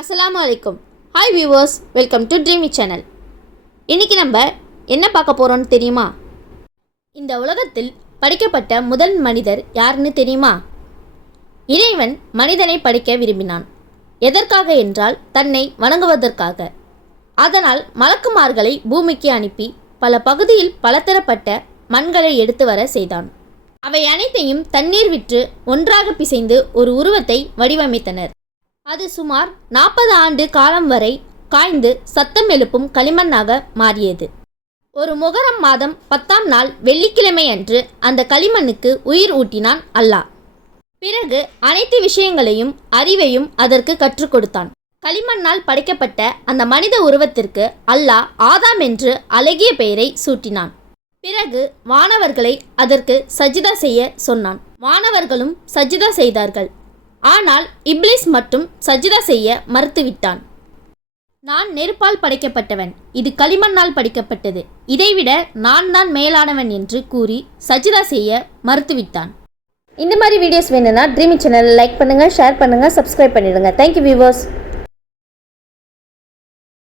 அஸ்ஸலாமு அலைக்கும். Hi viewers, welcome to Dreame channel. இன்றைக்கி நம்ம என்ன பார்க்க போகிறோன்னு தெரியுமா? இந்த உலகத்தில் படைக்கப்பட்ட முதல் மனிதர் யாருன்னு தெரியுமா? இறைவன் மனிதனை படைக்க விரும்பினான். எதற்காக என்றால் தன்னை வணங்குவதற்காக. அதனால் மலக்குமார்களை பூமிக்கு அனுப்பி பல பகுதியில் பலதரப்பட்ட மண்களை எடுத்து வர செய்தான். அவை அனைத்தையும் தண்ணீர் விட்டு ஒன்றாக பிசைந்து ஒரு உருவத்தை வடிவமைத்தனர். அது சுமார் 40 ஆண்டு காலம் வரை காய்ந்து சத்தம் எழுப்பும் களிமண்ணாக மாறியது. ஒரு முகரம் மாதம் 10ஆம் நாள் வெள்ளிக்கிழமை அன்று அந்த களிமண்ணுக்கு உயிர் ஊட்டினான் அல்லாஹ். பிறகு அனைத்து விஷயங்களையும் அறிவையும் அதற்கு கற்றுக் கொடுத்தான். களிமண்ணால் படைக்கப்பட்ட அந்த மனித உருவத்திற்கு அல்லாஹ் ஆதாம் என்று அழகிய பெயரை சூட்டினான். பிறகு வானவர்களை அதற்கு சஜிதா செய்ய சொன்னான். வானவர்களும் சஜிதா செய்தார்கள். ஆனால் இப்லீஸ் மட்டும் சஜிதா செய்ய மறுத்துவிட்டான். நான் நெருப்பால் படைக்கப்பட்டவன், இது களிமண்ணால் படைக்கப்பட்டது, இதைவிட நான் தான் மேலானவன் என்று கூறி சஜிதா செய்ய மறுத்துவிட்டான். இந்த மாதிரி வீடியோஸ் வேணும்னா ட்ரீமி சேனலை லைக் பண்ணுங்கள், ஷேர் பண்ணுங்கள், சப்ஸ்கிரைப் பண்ணிடுங்க. Thank you viewers.